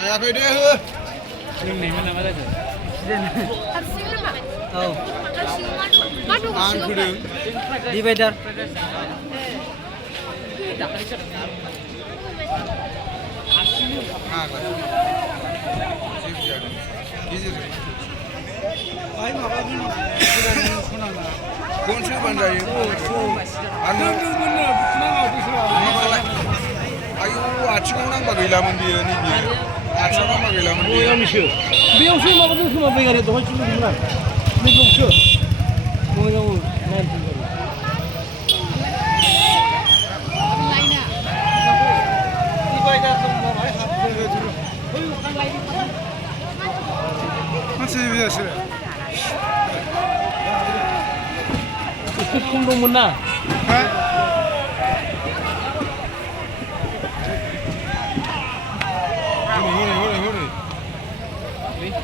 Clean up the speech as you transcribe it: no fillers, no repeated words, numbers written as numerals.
जायाखै दे हो लोंनायमोन नामा जाखो हारसिं नामा औ मा दं आं खोदों डिभाइडार खनसे बानजायो आयु आथिङाव नांबा गैलामोन बियो नैबे आथिङाव नांबा गैलामोन बयावनिसो बेयावसो माबादों खोमा बेगारिया दहाय थिनदोंमोन आं नैबावसो बयाव नायनोफैबाय मानसि बिदासो एसे खम दंमोन ना